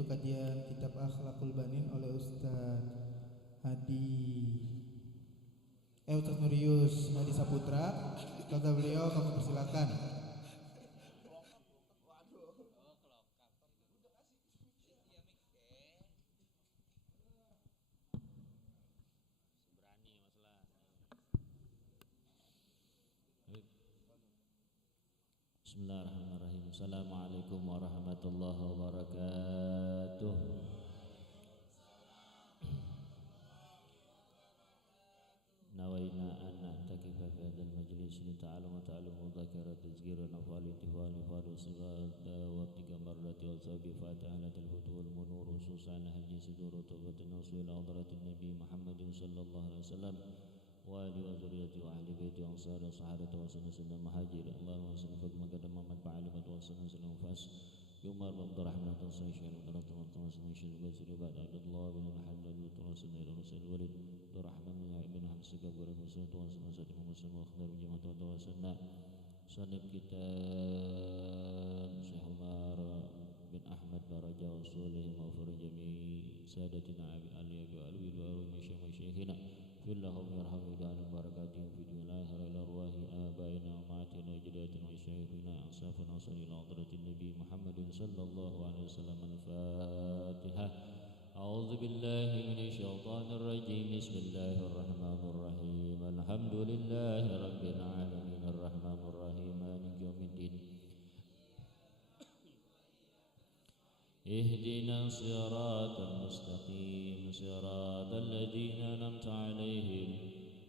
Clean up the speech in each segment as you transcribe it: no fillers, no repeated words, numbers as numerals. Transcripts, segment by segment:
yaitu kajian kitab Akhlaqul Banin oleh Ustadz Ustadz Nurius Hadi Saputra. Kata beliau, kamu persilakan. Bismillahirrahmanirrahim. Assalamualaikum warahmatullahi wabarakatuh. Nawaina an na'takifa fi hadzal majlis lita'allama ta'allumu dzakara tazkira nafali tifani faru sibada wa tigamardati wa sabi fatahatul futul munur khususan haji sudur tawbatun usul hadratin nabi Muhammadin sallallahu alaihi wasallam wa alihi wa zurriyyati wa ahli baiti wa ansar sahabat wa sunnah muhajir. Allahumma salli wa sallim ala Muhammad wa sallam fas Yumar Abdurrahman Tansayyish Abdurrahman Tansayyish Basri Ba'd Abdullah bin Al-Haddad Rasulullah Rasul Walid Abdurrahman bin Hamzah Kabir Musa Tuan Sa'id Muslim wa Khdar Jamaah Tawa Sunnah Sanad Kitab Syekh Umar bin Ahmad Baraja Rasulih Maghfur Jami Sadatina Ali Abi Alwi wa Arwah Syekhina Fillahum yarhamu da'alam barakatihim fi dunia akhirat arwahi abaina wa ma'atina wa jadatina wa syairina asafana sallallahu hadratin Nabi Muhammadin sallallahu alaihi wasallam. Al-Fatihah. A'udzu billahi minasy syaithanir rajim. Bismillahirrahmanirrahim. Alhamdulillahi rabbil alamin arrahmanir rahim maliki yaumiddin. اهدنا الصراط المستقيم صراط الذين أنعمت عليهم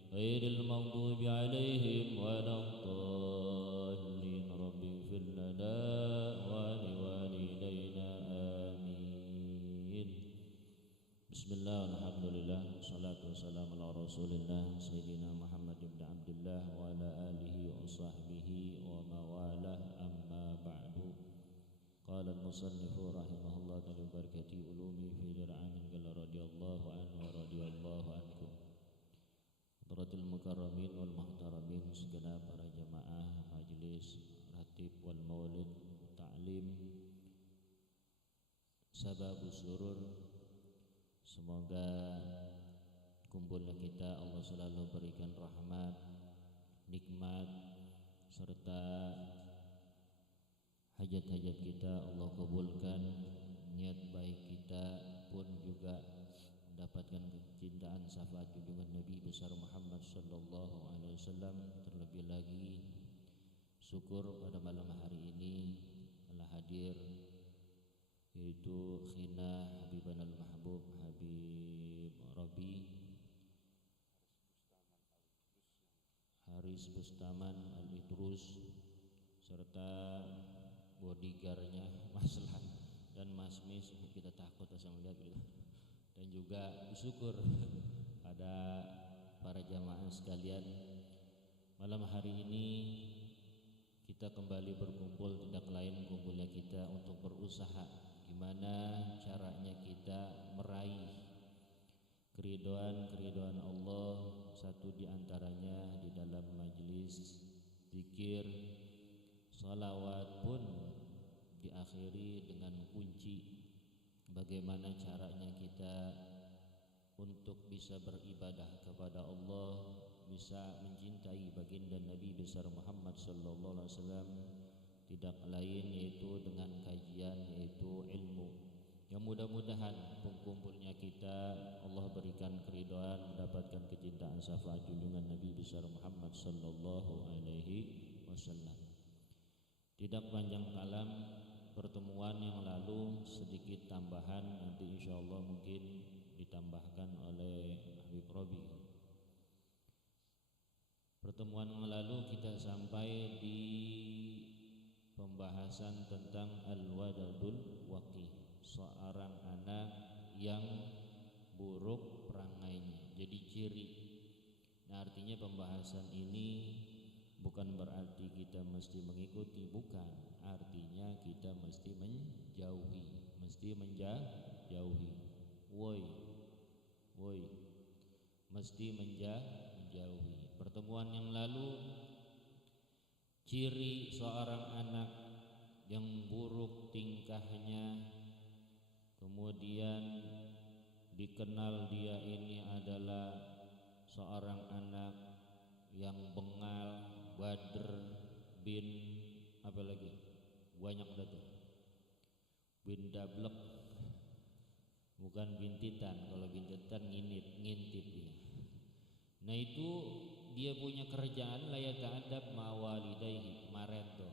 غير المغضوب عليهم ولا الضالين رب اغفر لنا ولوالدينا آمين. بسم الله والحمد لله والصلاة والسلام على رسول الله سيدنا محمد بن عبد الله وعلى آله وصحبه وموالاه أما بعد. قال المصنف رحمه الله تعالى بركة علومي في درعام قال رضي الله عنه ورضي الله عنكم. Hadratul mukarramin wal muhtaramin, segenap para jamaah majlis ratib wal maulid ta'lim sababus surur, semoga kumpulnya kita Allah selalu berikan rahmat, nikmat serta hajat-hajat kita Allah kabulkan, niat baik kita pun juga mendapatkan kecintaan syafaat junjungan Nabi besar Muhammad sallallahu alaihi wasallam. Terlebih lagi syukur pada malam hari ini telah hadir yaitu Khina Habiban al-Mahbub Habib Rabi Haris Bustaman Al-Idrus serta bodyguardnya Mas Lan dan Mas Mis, kita takut asal melihat gitu. Dan juga bersyukur pada para jamaah sekalian, malam hari ini kita kembali berkumpul, tidak lain kumpulnya kita untuk berusaha gimana caranya kita meraih keridhaan Allah. Satu di antaranya di dalam majelis zikir salawat pun diakhiri dengan kunci bagaimana caranya kita untuk bisa beribadah kepada Allah, bisa mencintai baginda Nabi besar Muhammad sallallahu alaihi wasallam, tidak lain yaitu dengan kajian, yaitu ilmu. Yang mudah-mudahan pengkumpulnya kita Allah berikan keridhaan, mendapatkan kecintaan syafaat junjungan Nabi besar Muhammad sallallahu alaihi wasallam. Tidak panjang kalam, pertemuan yang lalu sedikit tambahan, nanti insyaallah mungkin ditambahkan oleh Habib Robi. Pertemuan yang lalu kita sampai di pembahasan tentang al-wadadul waqih, seorang anak yang buruk perangainya, jadi ciri. Nah, artinya pembahasan ini bukan berarti kita mesti mengikuti, bukan. Artinya kita mesti menjauhi, woi, mesti menjauhi. Pertemuan yang lalu, ciri seorang anak yang buruk tingkahnya, kemudian dikenal dia ini adalah seorang anak yang bengal, Badr bin apa lagi? Banyak dah tuh. Bin Dablek, bukan bintitan. Kalau bintitan ngintip ya. Nah itu dia punya kerjaan la yata'adab mawalidayhi, kemarin tuh.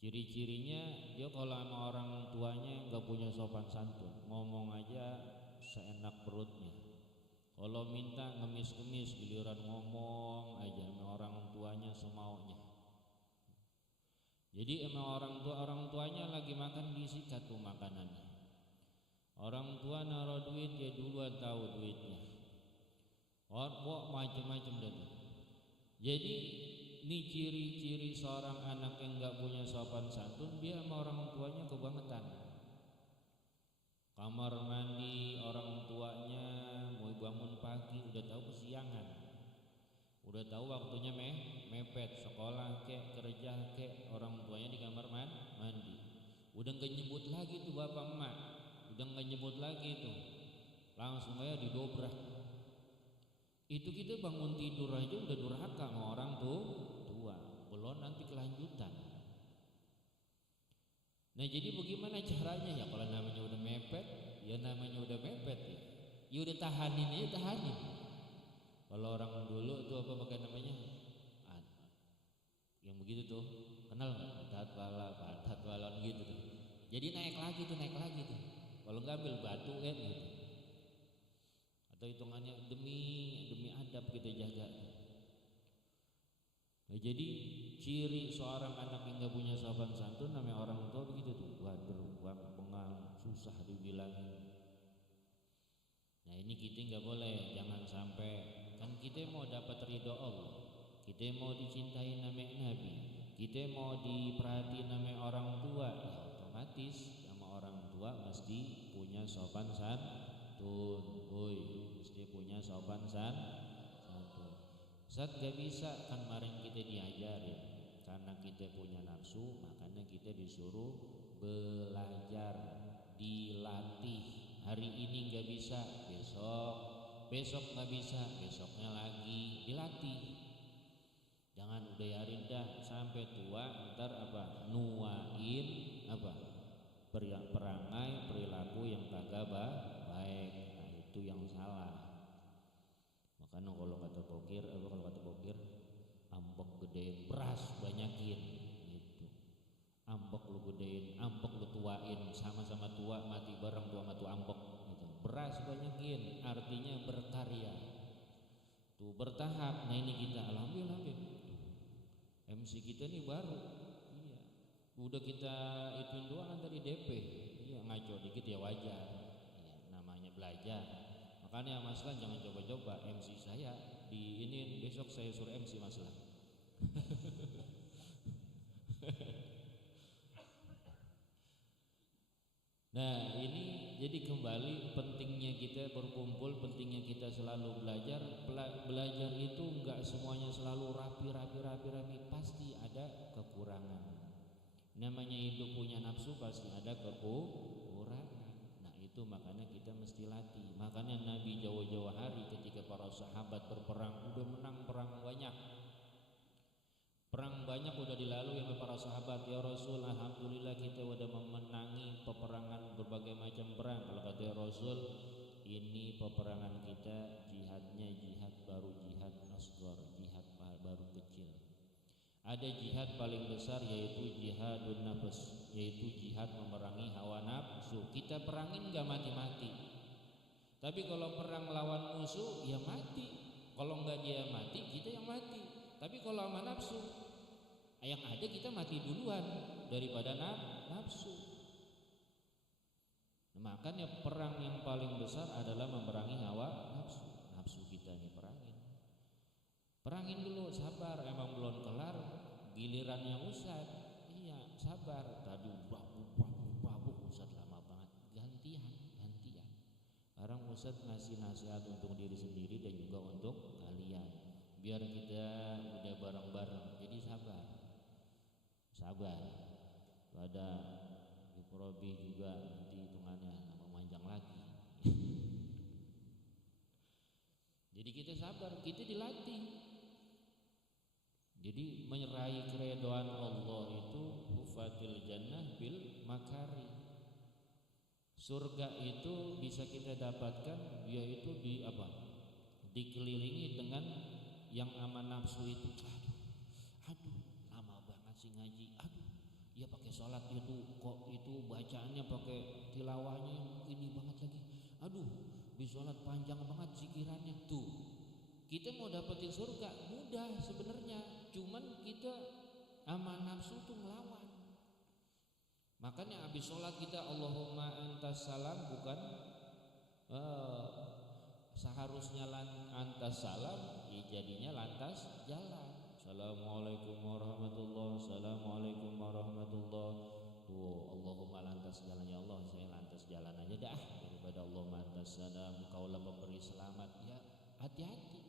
Ciri-cirinya dia kalau sama orang tuanya nggak punya sopan santun, ngomong aja seenak perutnya. Kalau minta ngemis-ngemis, giliran ngomong aja sama orang tuanya semaunya. Jadi emang orang tuanya lagi makan disikat tuh makanannya. Orang tua naruh duit dia duluan tahu duitnya. Macam-macam dah tuh. Jadi ini ciri-ciri seorang anak yang nggak punya sopan santun, dia sama orang tuanya kebangetan. Kamar mandi orang tuanya mau bangun pagi udah tahu kesiangan, udah tahu waktunya mepet, sekolah kek, kerja kek, orang tuanya di kamar mandi. Udah nggak nyebut lagi tuh bapak emak, udah nggak nyebut lagi tuh, langsung aja didobrak. Itu kita bangun tidur aja udah durhaka sama orang tua, belum nanti kelanjutan. Nah jadi bagaimana caranya ya kalau namanya udah mepet, ya ya udah tahanin aja, tahanin. Kalau orang dulu tuh apa pakai namanya, yang begitu tuh, kenal nggak? Patat balon gitu tuh. Jadi naik lagi tuh. Kalau nggak ambil batu kan gitu. Atau hitungannya demi adab kita jaga. Nah, jadi ciri seorang anak yang nggak punya sopan santun namanya orang tua begitu tuh, bengal, susah dibilangin. Nah ini kita nggak boleh, jangan sampai, kan kita mau dapat ridho Allah, kita mau dicintai namanya Nabi, kita mau diperhatiin namanya orang tua, ya otomatis sama orang tua mesti punya sopan santun. Mesti punya sopan santun. Saat gak bisa kan kemarin kita diajarin, karena kita punya nafsu makanya kita disuruh belajar, dilatih. Hari ini gak bisa, besok gak bisa, besoknya lagi dilatih. Jangan udah yarin dah sampai tua ntar apa nuain apa perangai perilaku yang kagak baik. Nah itu yang salah. Makanya kalau kata pokir ambek gedein beras banyakin gitu. Ambek lu gedein, ambek lu tuain, sama-sama tua mati bareng tua matu ambek gitu. Beras banyakin artinya berkarya. Tuh bertahap. Nah ini kita alhamdulillah MC kita nih baru. Iya. Udah kita ituin doang dari DP. Iya ngaco dikit ya wajar. Iya, namanya belajar. Makanya Mas Lan jangan coba-coba MC saya di ini besok saya suruh MC Mas Lan. Nah ini jadi kembali pentingnya kita berkumpul, pentingnya kita selalu belajar. Belajar itu enggak semuanya selalu rapi, pasti ada kekurangan. Namanya hidup punya nafsu pasti ada kekurangan. Nah itu makanya kita mesti latih. Makanya Nabi jauh-jauh hari ketika para sahabat berperang udah menang perang banyak. Perang banyak udah dilalui oleh para sahabat. Ya Rasul, alhamdulillah kita udah memenangi peperangan berbagai macam perang. Kalau kata ya Rasul, ini peperangan kita jihadnya jihad baru, jihad asghar, jihad baru kecil. Ada jihad paling besar yaitu jihadun nafs, yaitu jihad memerangi hawa nafsu. Kita perangin gak mati-mati. Tapi kalau perang lawan musuh ya mati. Kalau enggak dia mati, kita yang mati. Tapi kalau sama nafsu, yang ada kita mati duluan daripada nafsu. Nah, makanya perang yang paling besar adalah memerangi hawa nafsu. Nafsu kita ini perangin dulu, sabar. Emang belum kelar, gilirannya Ustaz. Iya, sabar. Tadi babuk Ustaz lama banget. Gantian. Sekarang Ustaz ngasih nasihat untuk diri sendiri dan juga untuk kalian. Biar kita udah bareng-bareng. Jadi sabar. Pada Probi juga nanti hitungannya kita dilatih. Jadi meraih keridhaan Allah itu hufatil jannah bil makari. Surga itu bisa kita dapatkan yaitu di apa? Dikelilingi dengan yang aman nafsu itu. Aduh, lama banget sih ngaji. Aduh, ya pakai sholat itu kok itu bacaannya pakai tilawahnya yang ini banget lagi. Aduh, di sholat panjang banget zikirannya tuh. Kita mau dapetin surga mudah sebenarnya, cuman kita aman nafsu tuh ngelawan. Makanya habis sholat kita Allahumma antas salam, bukan seharusnya antas salam, ya jadinya lantas jalan. Assalamualaikum warahmatullahi wabarakatuh. Assalamualaikum warahmatullahi wabarakatuh. Allahumma lantas jalan, ya Allah saya lantas jalan aja dah daripada Allahumma antas salam, engkaulah pemberi selamat. Ya hati-hati,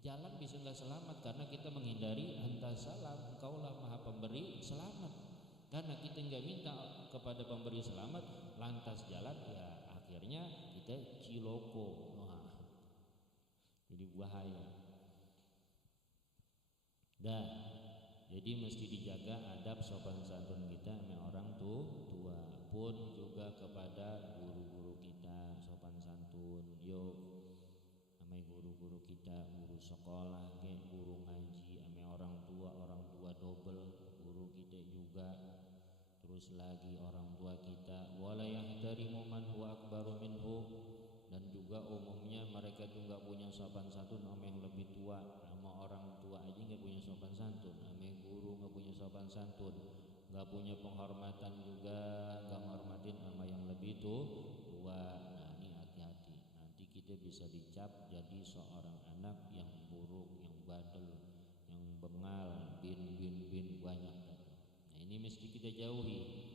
jalan bisa nggak selamat karena kita menghindari antas salam, engkaulah maha pemberi selamat. Karena kita nggak minta kepada pemberi selamat, lantas jalan, ya akhirnya kita ciloko. Wah, jadi bahaya. Dan jadi mesti dijaga adab sopan santun kita sama orang tua, pun juga kepada guru-guru kita sopan santun. Yuk, sama guru-guru kita, guru sekolah, guru ngaji, sama orang tua double, guru kita juga. Terus lagi orang tua kita, wala yahtarimu man huwa akbaru minhu, dan juga umumnya mereka tuh nggak punya sopan santun sama yang lebih tua. Sama orang tua aja nggak punya sopan santun, sama guru nggak punya sopan santun, nggak punya penghormatan juga, nggak menghormatin sama yang lebih tua. Nah ini hati-hati, nanti kita bisa dicap jadi seorang anak yang buruk, yang bandel, yang bengal, bin banyak. Nah ini mesti kita jauhi.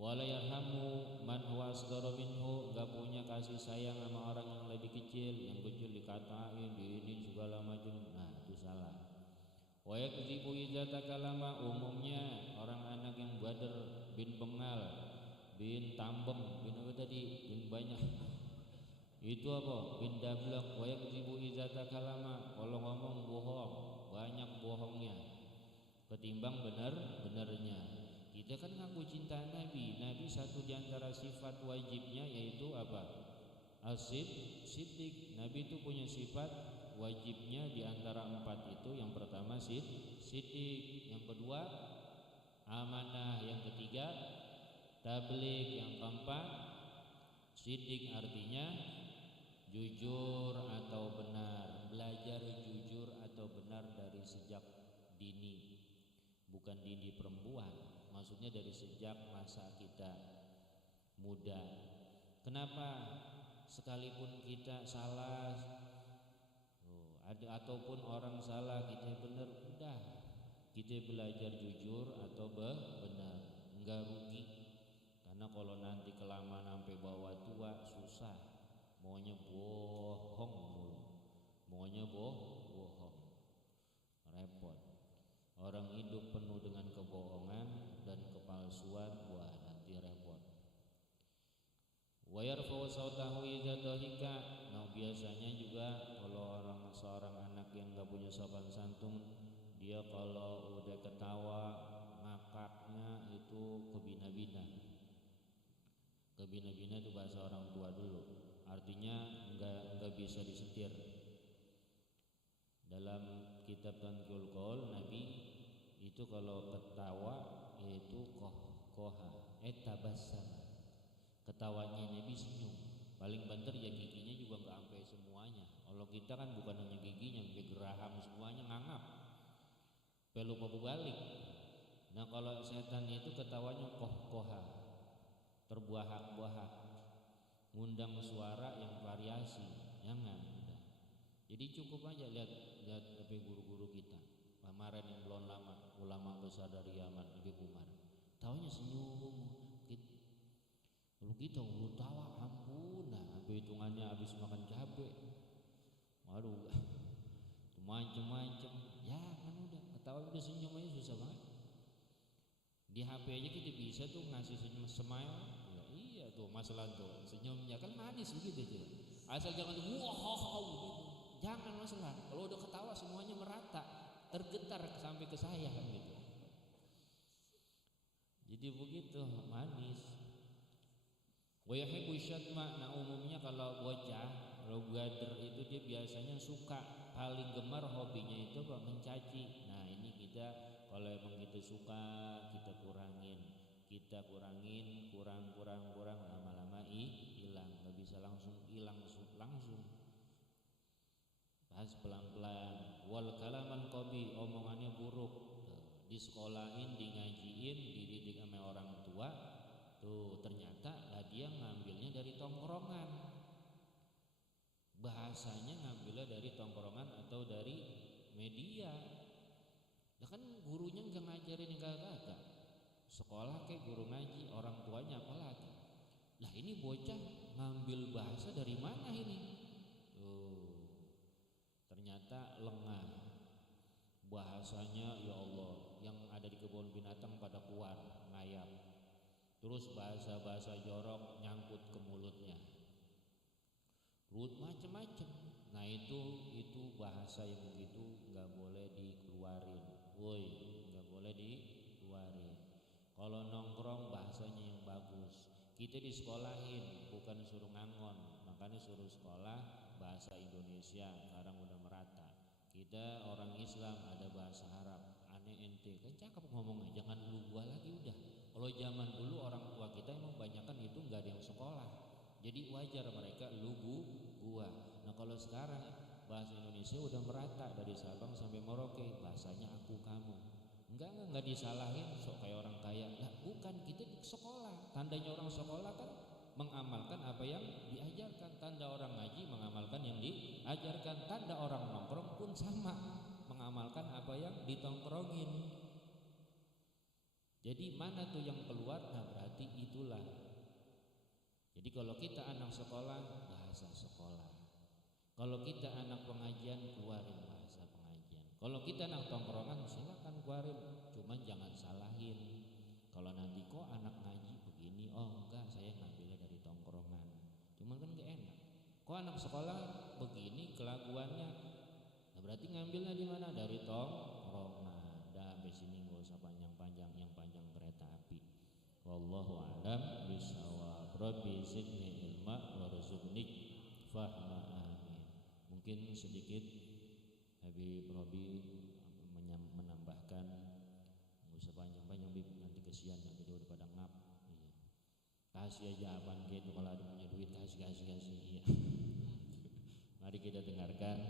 Wala yarhamu man huwa asghara minhu, enggak punya kasih sayang sama orang yang lebih kecil, yang kecil dikatain, diinin segala macam. Nah itu salah. Wa yakdzibu idza takalama, umumnya orang anak yang bader, bin bengal, bin tambeng, bin apa tadi, bin banyak. Itu apa? Bin dablek. Wa yakdzibu idza takalama, kalau ngomong bohong, banyak bohongnya ketimbang benernya. Kita kan ngaku cinta Nabi. Nabi satu di antara sifat wajibnya yaitu apa? Siddiq. Nabi itu punya sifat wajibnya di antara 4 itu. Yang pertama siddiq, yang kedua amanah, yang ketiga tabligh, yang keempat siddiq artinya jujur atau benar. Belajar jujur atau benar dari sejak dini. Bukan dini perempuan, maksudnya dari sejak masa kita muda. Kenapa? Sekalipun kita salah, ataupun orang salah, kita benar, udah kita belajar jujur atau benar, enggak rugi. Karena kalau nanti kelamaan sampai bawa tua susah, maunya bohong mulu, maunya bohong, repot. Orang hidup penuh dengan kebohongan dan kepalsuan, wah nanti repot. Wa yarfa'u sautahu idza dhahika. Nah biasanya juga kalau seorang anak yang enggak punya sopan santun, dia kalau udah ketawa ngakaknya itu kebina-bina. Kebina-bina itu bahasa orang tua dulu. Artinya enggak bisa disetir. Dalam kitab Tanqul Qaul, Nabi itu kalau ketawa yaitu tabassam. Ketawanya Nabi senyum. Paling banter ya giginya juga enggak sampai semuanya. Kalau kita kan bukan hanya giginya, sampai geraham semuanya ngangap. Lupa berbalik. Nah kalau setan itu ketawanya koha, terbahak-bahak, ngundang suara yang variasi, jangan. Jadi cukup aja lihat guru-guru kita kemarin yang belum lama, ulama besar dari Yaman, Habib Umar, taunya senyum. Lalu kita udah tawa, ampun, nah sampai hitungannya habis makan cabai, waduh, macem-macem, ya kan udah ketawa udah senyum aja susah banget. Di HP aja kita bisa tuh ngasih senyum smile, ya, iya tuh masalah tuh senyumnya kan manis begitu aja, asal jangan wow gitu. Jangan masalah. Kalau udah ketawa semuanya merata, tergetar sampai ke saya kan gitu. Jadi begitu manis. Wa yuhibbu syatma. Nah umumnya kalau bocah, kalau buader itu dia biasanya suka, paling gemar hobinya itu apa? Mencaci. Nah ini kita kalau emang kita suka, kita kurangin, kurang, lama-lama hilang, nggak bisa langsung hilang langsung. Bahas pelan-pelan. Wal kalaman qabi, omongannya buruk. Disekolahin, di ngajiin, dididik sama orang tua. Tuh ternyata lah dia ngambilnya dari tongkrongan. Bahasanya ngambilnya dari tongkrongan atau dari media. Lah kan gurunya nggak ngajarin kagak. Sekolah kayak guru ngaji, orang tuanya apalagi. Lah ini bocah ngambil bahasa dari mana ini? Tuh ternyata lengah. Bahasanya ya Allah, yang ada di kebun binatang pada keluar ngayap. Terus bahasa-bahasa jorok nyangkut ke mulutnya. Rut macem-macem. Nah itu bahasa yang begitu nggak boleh dikeluarin. Woi, nggak boleh dikeluarin. Kalau nongkrong bahasanya yang bagus. Kita disekolahin bukan suruh ngangon, makanya suruh sekolah bahasa Indonesia. Sekarang udah merata. Kita orang Islam ada bahasa Arab. Aneh ente kan cakep ngomongnya, jangan lu gua lagi udah. Kalau zaman dulu orang tua kita emang banyakan itu nggak ada yang sekolah, jadi wajar mereka lu gua. Nah kalau sekarang bahasa Indonesia udah merata dari Sabang sampai Merauke, bahasanya aku kamu. Enggak disalahin sok kayak orang kaya. Lah bukan, kita di sekolah. Tandanya orang sekolah kan mengamalkan apa yang diajarkan. Tanda orang ngaji mengamalkan yang diajarkan. Tanda orang nongkrong pun sama, mengamalkan apa yang ditongkrongin. Jadi mana tuh yang keluar? Nah berarti itulah. Jadi kalau kita anak sekolah, bahasa sekolah. Kalau kita anak pengajian, keluarin bahasa pengajian. Kalau kita anak tongkrongan, silakan keluarin, cuman jangan salahin. Kalau nanti kok anak ngaji begini, oh enggak, saya ngambilnya dari tongkrongan. Cuman kan gak enak. Kok anak sekolah begini kelakuannya, nah berarti ngambilnya di mana? Dari tongkrongan. Dah sampai sini nggak usah panjang-panjang, yang panjang kereta api. Wallahu a'lam bishawab. Rabbi zidni ilma warzuqni fahma, amin. Mungkin sedikit Habib Robi menambahkan, nggak usah panjang-panjang Bib, nanti kesian nanti dia udah pada ngap. Iya. Kasih aja apaan gitu, kalau ada punya duit kasih. Iya. Mari kita dengarkan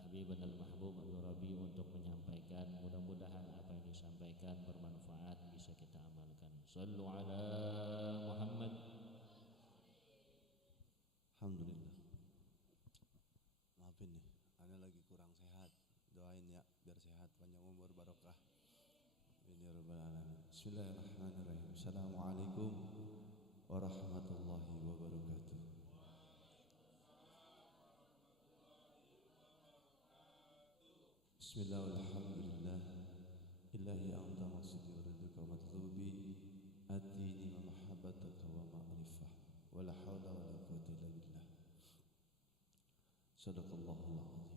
Habibun al-Mahbub Habib Robi untuk menyampaikan. Mudah-mudahan apa yang disampaikan bermanfaat, bisa kita amalkan. Shallu ala Muhammad. Alhamdulillah. Maafin nih, ana lagi kurang sehat. Doain ya biar sehat, panjang umur, barokah. Amin ya rabbal alamin. Bismillahirrahmanirrahim. Assalamualaikum warahmatullahi wabarakatuh. Bismillah walhamdulillah. Ilahi anta maqsidi wa ridhuka wa matlubi. Atini ma mahabbataka wa ma'rifah. Wa la hawla wa la quwwata illa billah. Sadaqallahul azim.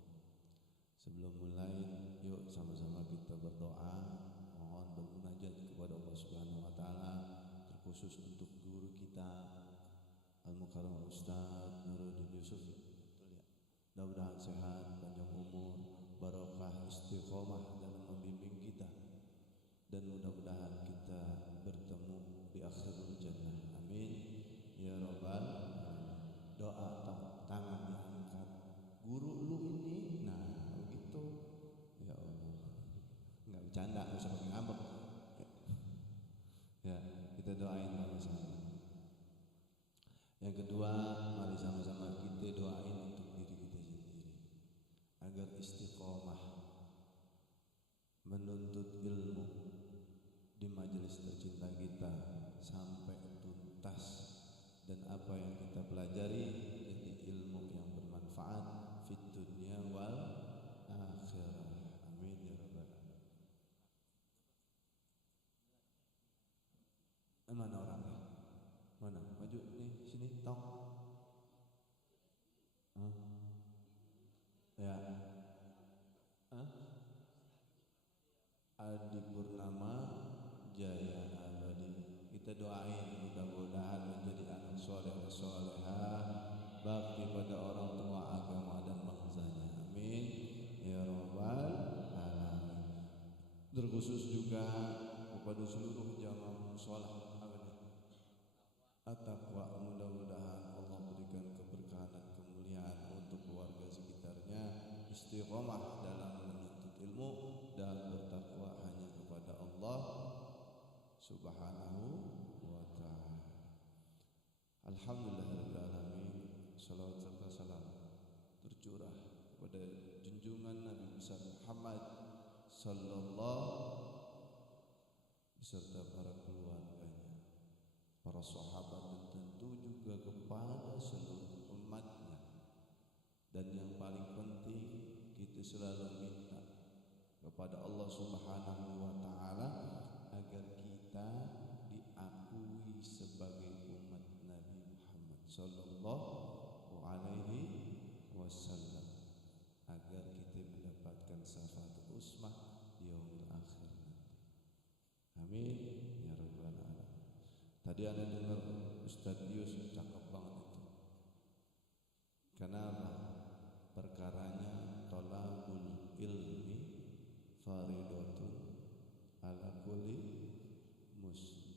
Sebelum mulai, yuk sama-sama kita berdoa, mohon bermunajat kepada Allah Subhanahu wa taala, terkhusus untuk guru kita Al-Mukarram Ustaz Nuruddin Yusuf. Mudah-mudahan sehat, panjang umur, barokah, istiqomah dalam membimbing kita, dan mudah-mudahan kita bertemu di akhirul jannah. Amin ya rabbal alamin. Doa tangan diangkat. Guru lu ini, nah begitu. Ya Allah, nggak bercanda, nggak usah pakai ngambek. Ya, kita doain sama-sama. Yang kedua, mari sama-sama kita doain untuk diri kita sendiri agar istiqomah menuntut ilmu di majelis tercinta kita sampai tuntas, dan apa yang kita pelajari jadi ilmu yang bermanfaat fid dunya wal akhirah. Amin ya rabbal alamin. Mana orangnya? Mana? Maju nih, sini tong. Adi Purnama Jaya Abadi. Kita doain mudah-mudahan menjadi anak soleh solehah, bakti pada orang tua, agama dan bangsanya. Amin ya rabbal alamin. Terkhusus juga kepada seluruh jamaah sholat at-taqwa, mudah-mudahan Allah berikan keberkahan dan kemuliaan untuk keluarga sekitarnya, istiqomah dalam menuntut ilmu dan bertakwa hanya kepada Allah Subhanahu wa ta'ala. Alhamdulillahirabbil alamin. Salawat serta salam tercurah kepada junjungan Nabi besar Muhammad sallallahu beserta para keluarganya, para sahabat, dan tentu juga kepada seluruh umatnya. Dan yang paling penting, kita selalu minta kepada Allah Subhanahu wa ta'ala agar kita diakui sebagai umat Nabi Muhammad sallallahu alaihi wasallam, agar kita mendapatkan syafaat usmah di yaumil akhir nanti. Amin ya rabbal alamin. Tadi ada dengar Ustaz Yus cakep banget itu. Kenapa? Perkaranya tolabul ilmi faridatun ala kulli muslim.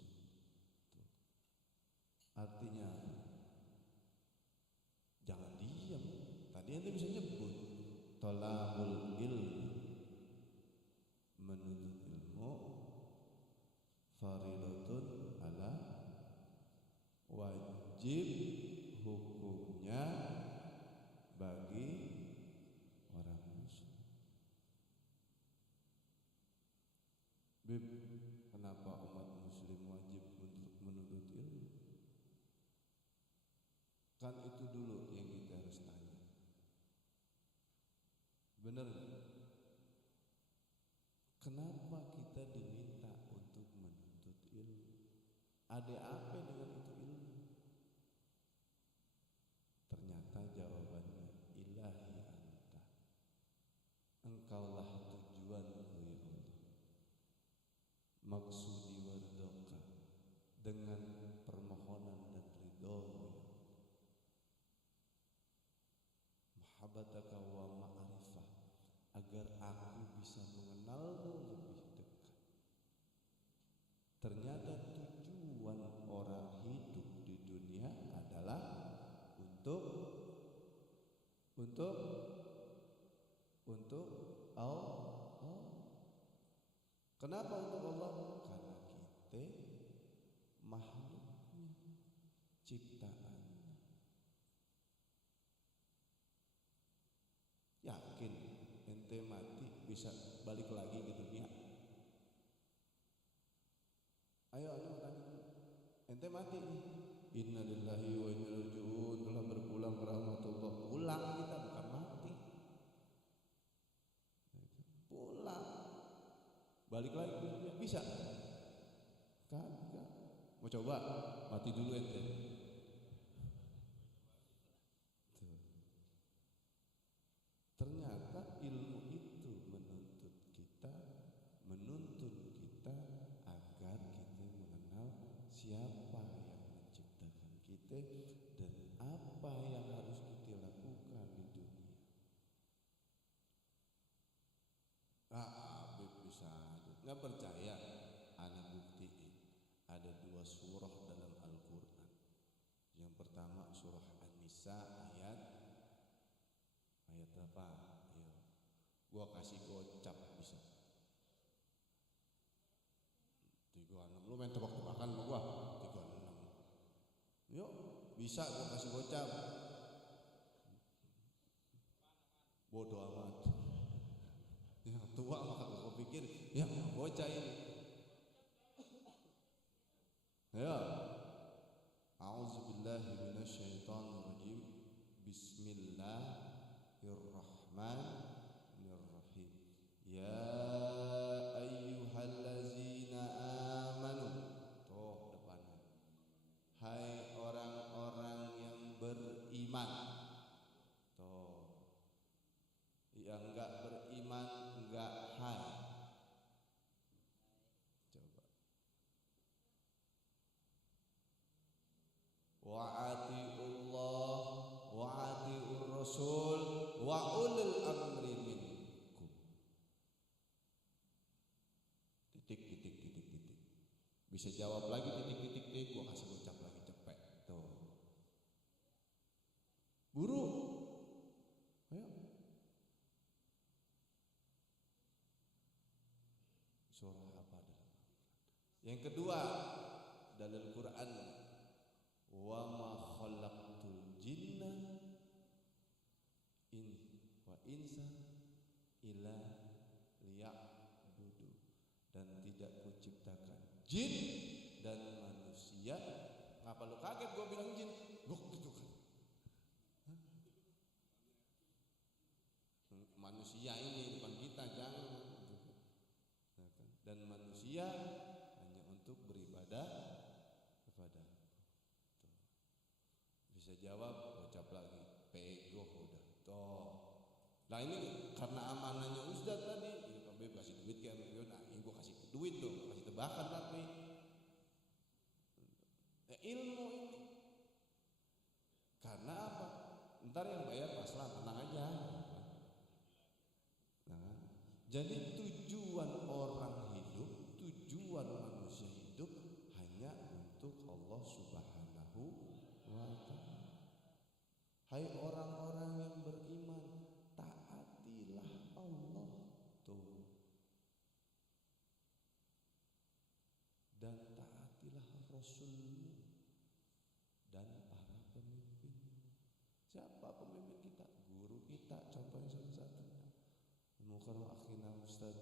Artinya jangan diam. Tadi ente bisa nyebut tolabul ilmi, menuntut ilmu, faridatun ala, wajib hukumnya bagi orang muslim. Bib, kenapa umat muslim wajib untuk menuntut ilmu? Kan itu dulu yang kita harus tanya. Benar gak? Kenapa kita diminta untuk menuntut ilmu? Ada apa dengan itu ilmu? Ternyata jawabannya ilahi anta. Engkaulah tujuanku ya Allah. Maksudi wardaka, dengan permohonan dan ridhomu ya Allah. Mahabbataka wa ma'rifah, agar aku bisa mengenalmu lebih dekat. Ternyata tujuan orang hidup di dunia adalah untuk Allah. Kenapa untuk Allah? Karena kita makhluknya, ciptaannya. Yakin ente mati bisa balik lagi ke dunia? Ayo tanya. Ente mati nih. Inna lillahi wa inna ilaihi raji'un, telah berpulang ke rahmatullah. Pulang kita, bukan mati. Pulang. Balik lagi ke dunia bisa? Kagak. Mau coba? Mati dulu ente. Tuh. Ternyata ilmu itu menuntun kita agar kita mengenal siapa yang menciptakan kita dan apa yang harus kita lakukan di dunia. Bisa nggak percaya? Ana buktiin. Ada 2 surah dalam Al-Quran. Yang pertama surah An-Nisa ayat apa? Ayo, gua kasih gocap bisa. 36. Lu main tebak-tebakan sama gua? 36. Yuk, bisa gua kasih gocap. Bodoh amat. Yang tua maka gua pikir yang bocah ini. Ya. A'udzubillahi minasyaitonirrajim. Bismillahirrahmanirrahim. Ya ayyuhallazina amanu. Tuh depannya. Hai orang-orang yang beriman. Tuh. Yang enggak beriman enggak hai. rasul wa ulul amri minkum. Titik. Bisa jawab lagi titik. Gua kasih ucap lagi cepet. Tuh. Buru. Ayo. Surah apa dalam Al-Quran? Yang kedua, dalam Quran, wa ma khalaqtul jinna wa insa illa liya'budu, dan tidak kuciptakan jin dan manusia. Ngapa lu kaget gua bilang jin? Gua gitu kan. Manusia ini depan kita, jangan. Dan manusia hanya untuk beribadah kepada. Bisa jawab, ucap lagi, pego udah. Toh. Nah ini karena amanahnya Ustaz tadi, Pak kasih duit kan, nah ini gua kasih duit dong, kasih tebakan tapi ilmu ini. Karena apa? Ntar yang bayar pasrah, tenang aja. Nah, jadi tujuan orang hidup, tujuan manusia hidup hanya untuk Allah Subhanahu wa ta'ala. Hai orang-orang yang beriman, taatilah Allah tuh. Dan taatilah Rasulmu dan para pemimpin. Siapa pemimpin kita? Guru kita, contohnya salah satunya. Mukarram akhina Ustaz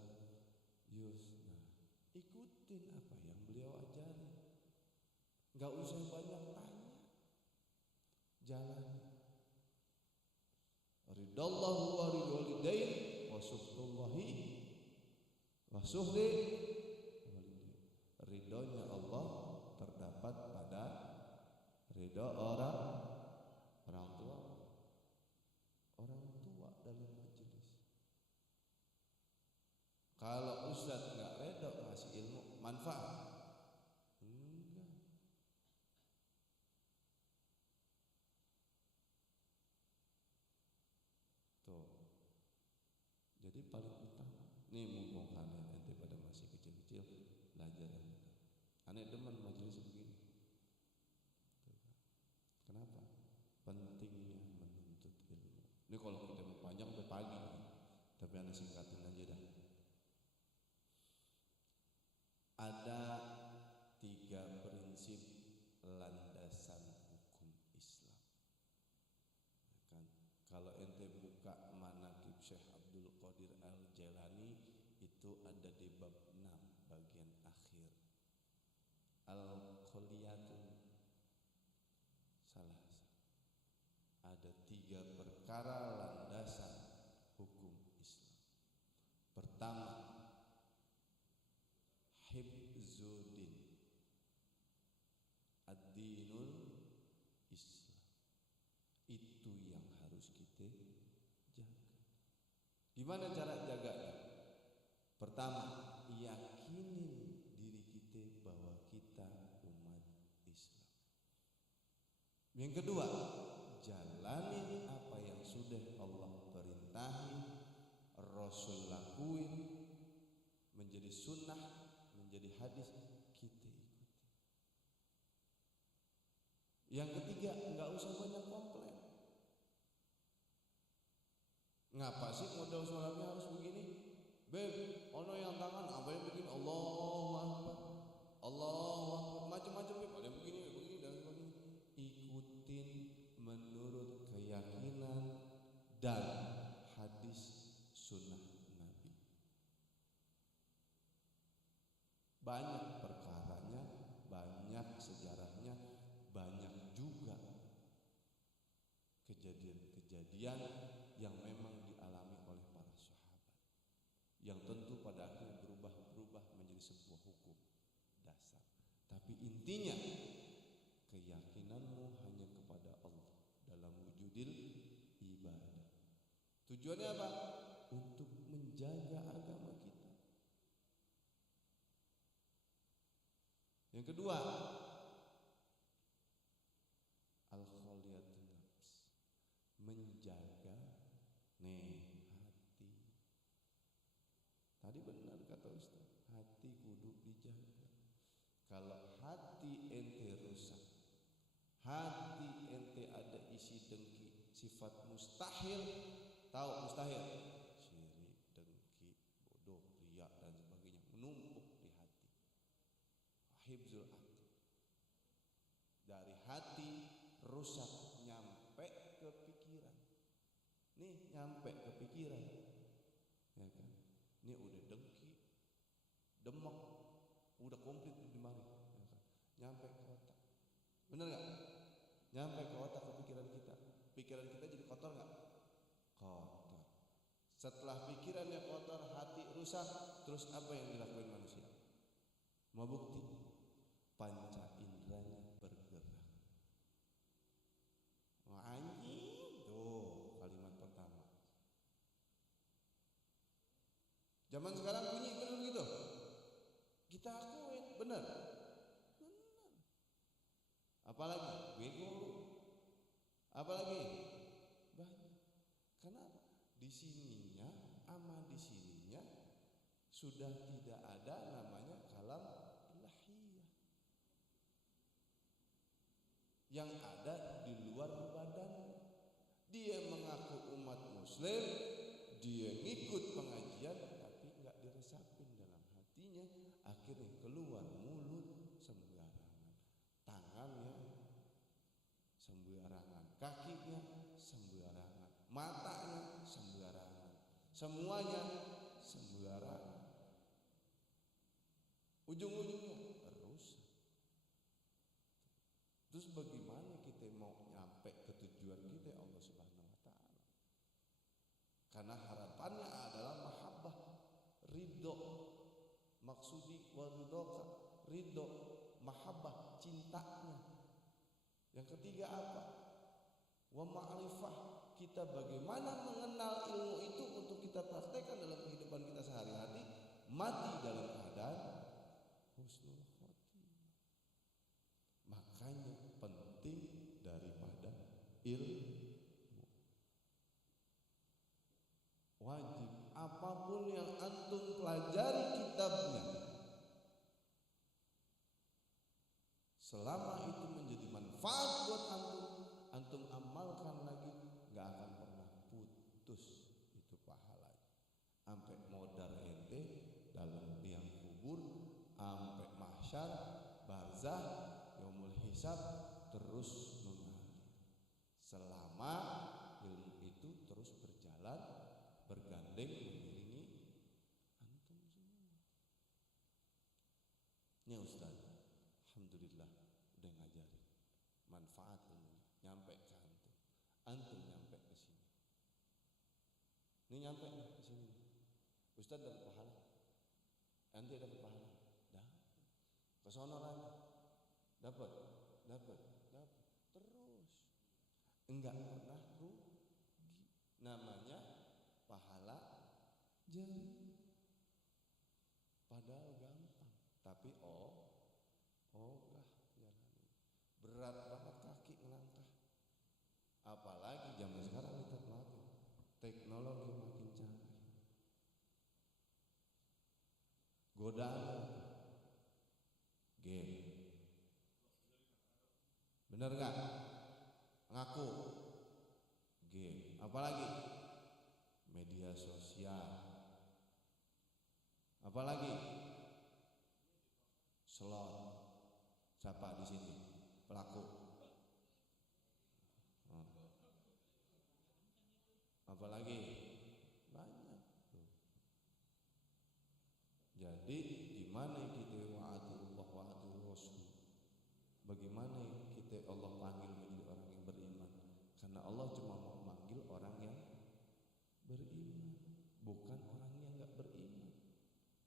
Yus. Nah, ikutin apa yang beliau ajari. Gak usah banyak tanya. Jalan. Ridallahu wa ridwalidain wa suhtullahi wa suhdi walidain. Ridhonya Allah terdapat pada ridho orang tua. Orang tua dalam majelis. Kalau Ustaz nggak ridho ngasih ilmu manfaat, enggak. Tuh. Jadi paling utama, nih mumpung kalian ente pada masih kecil-kecil, belajar yang benar. Aneh demen majelis begini. Kenapa? Pentingnya menuntut ilmu. Ini kalau kita mau panjang udah pagi, tapi aneh singkatin aja dah. Ada 3 prinsip landasan hukum Islam. Ya kan? Kalau ente buka manaqib Syekh Abdul Qadir Al-Jailani itu ada di bab 6 bagian akhir. Al-Qoliyatun salah. Ada 3 perkara landasan hukum Islam. Pertama, hibzuddin, ad-dinul Islam. Itu yang harus kita jaga. Gimana cara jaganya? Pertama, yakinin diri kita bahwa kita umat Islam. Yang kedua, jalani apa yang sudah Allah perintahi, Rasul lakuin, menjadi sunnah, menjadi hadis, kita ikuti. Yang ketiga, nggak usah banyak komplain. Ngapa sih model sholatnya harus begini? Beb, ono yang tangan, apa yang begini? Allahu Akbar, Allahu Akbar, macam-macam beb, ada yang begini dan sebagainya. Ikutin menurut keyakinan dan hadis sunnah Nabi. Banyak perkaranya, banyak sejarahnya, banyak juga kejadian-kejadian yang memang dialami oleh para sahabat, yang tentu pada akhirnya berubah menjadi sebuah hukum dasar. Tapi intinya, keyakinanmu hanya kepada Allah dalam wujudil ibadah. Tujuannya apa? Untuk menjaga agama kita. Yang kedua, al-kholiyatun nafs, menjaga Nih, hati. Tadi benar kata Ustaz, hati kudu dijaga. Kalau hati ente rusak, hati ente ada isi dengki, sifat mustahil, tahu mustahil? Syirik, dengki, bodoh, riya dan sebagainya menumpuk di hati. Hibzul aql. Dari hati rusak nyampe ke pikiran. Nih nyampe ke pikiran, ya kan? Ini udah dengki, demek, udah komplit di mari, ya kan? Nyampe ke otak, bener nggak? Nyampe ke otak, ke pikiran kita. Pikiran kita jadi kotor nggak? Kotor. Setelah pikirannya kotor, hati rusak, terus apa yang dilakukan manusia? Mau bukti? Panca inderanya bergerak. Wah, anjing tuh kalimat pertama. Zaman sekarang bunyi bener gitu. Kita akuin bener. Bener. Apalagi bego. Apalagi banyak. Kenapa? Di sininya ama di sininya sudah tidak ada namanya kalam ilahiyah. Yang ada di luar badan. Dia mengaku umat muslim, dia ngikut pengajian, tapi nggak diresapin dalam hatinya. Akhirnya keluar mulut sembarangan, tangannya sembarangan, kakinya sembarangan, matanya sembarangan, semuanya sembarangan. Ujung-ujungnya rusak. Terus bagaimana kita mau nyampe ke tujuan kita Allah Subhanahu wa taala? Karena harapannya adalah mahabbah, ridho, maksudi wa ridhoka, ridho, mahabbah, cintanya. Yang ketiga apa? Wa ma'rifah, kita bagaimana mengenal ilmu itu untuk kita praktekkan dalam kehidupan kita sehari-hari, mati dalam keadaan husnul khotimah. Makanya penting daripada ilmu. Wajib apapun yang antum pelajari kitabnya, selama itu menjadi manfaat buat antum, antum amalkan lagi, gak akan pernah putus itu pahalanya. Sampai modal ente dalam liang kubur, sampai mahsyar, barzah, yaumul hisab terus mengalir. Selama ilmu itu terus berjalan, bergandeng mengiringi antum semua. Ini Ustaz, alhamdulillah udah ngajarin manfaat ilmunya, nyampe ke antum. Antum nyampe ke sini. Ini nyampe nih ke sini. Ustaz dapat pahala. Ente dapat pahala. Dapat. Ke sono lagi. Dapat. Terus. Enggak pernah rugi. Namanya pahala jari. Padahal gampang, tapi ogah jalan. Berat banget kaki melangkah. Apalagi zaman sekarang kita pelatih, teknologi makin canggih. Godaan game. Bener nggak? Ngaku game. Apalagi media sosial. Apalagi slot. Siapa di sini pelaku? Apalagi banyak. Jadi gimana kita wa'atullah wa'atul rasul? Bagaimana kita Allah panggil menjadi orang yang beriman? Karena Allah cuma mau manggil orang yang beriman, bukan orang yang enggak beriman.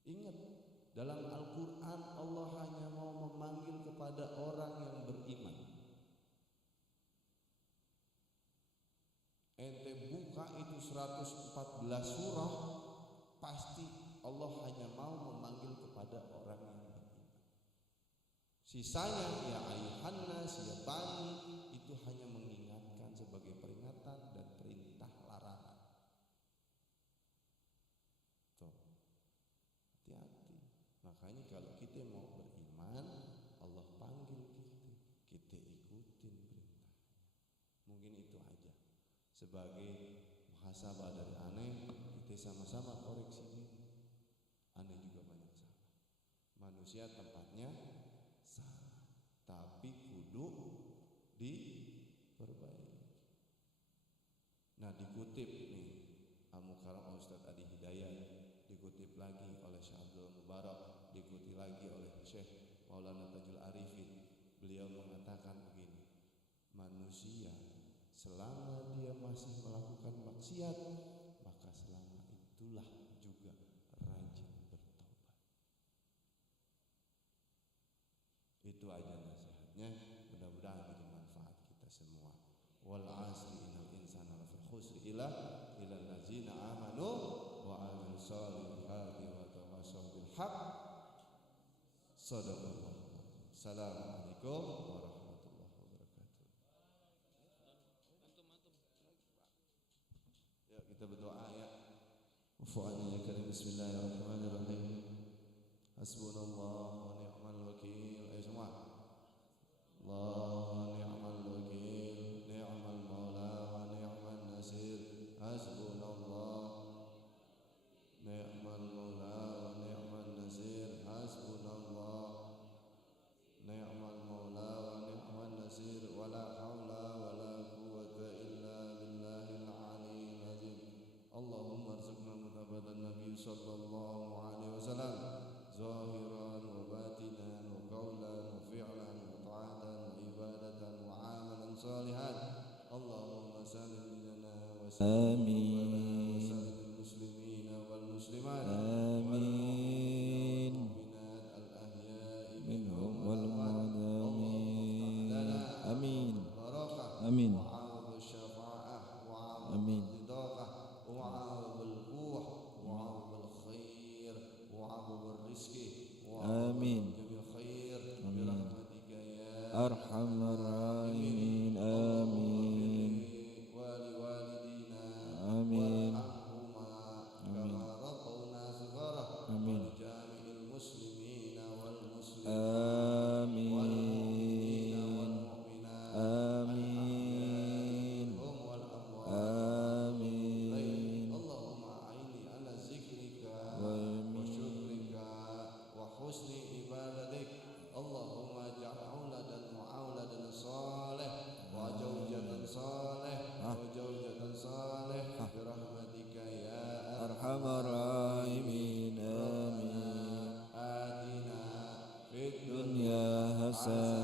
Ingat, dalam Al-Quran Allah hanya mau memanggil kepada orang yang beriman. Ente buka itu 114 surah, pasti Allah hanya mau memanggil kepada orang yang beriman. Sisanya ya ayuhan nas ya bani, itu hanya mengingatkan sebagai peringatan dan perintah larangan. kalau kita mau beriman, Allah panggil kita ikutin perintah. Mungkin itu aja. Sebagai muhasabah dari aneh, kita sama-sama koreksi diri. Aneh juga banyak salah. Manusia tempatnya salah, tapi kudu diperbaiki. Nah, dikutip nih Al-Mukarram Ustadz Adi Hidayat, dikutip lagi oleh Syekh Abdul Mubarak, dikutip lagi oleh Syekh Maulana Tajul Arifin. Beliau mengatakan begini, manusia selama dia masih melakukan maksiat, maka selama itulah juga rajin bertaubat. Itu aja nasihatnya, mudah-mudahan jadi manfaat kita semua. Wal 'asri innal insana lafi khusri illa allazina amanu wa 'amilus solihati wa tawassaw bil haqq. Shadaqallah. Assalamualaikum warahmatullahi wabarakatuh. Ya, kita berdoa ya. Wafu'ana ya karim, bismillahirrahmanirrahim. Hasbunallah wa ni'mal wakil. Ayo semua. Allah ni'mal wakil, ni'mal maula wa ni'mal nasir. Hasbunallah ni'mal maula wa ni'mal nasir. Hasbunallah ni'mal maula wa ni'mal nasir. Wala haula wala quwwata illa billahil aliyyil azim. Allahumma arzuqna mutabadan nabi sallallahu alaihi wasallam, zahiran wa batinan wa qawlan wa fi'lan wa ta'atan wa ibadatan wa amalan salihan. Allahumma sallim lana wa sallim wa sallim muslimina wal muslimat. Amin. Al ahya'i minhum wal amwat. Amin. Barakah. Amin. Wa syafa'ah wa amin. Ridaqah wa al-buh wa al-khair wa al-rizqi wa amin. Khair birahmatika ya arhamar rahimin. Amin. Wa liwalidina amin. Kama rabbawna shighara. Amin. Jami'il muslimina wal muslimat. Amin. Amin. Amin. Allahumma a'inni ala zikrika wa syukrika wa husni ibadatik. Allahumma ja'auladan mu'auladan salih wa jawjatan salih wa jawjatan salih birahmatika ya arhamar rahimin. Amin. Atina fid dunya hasanah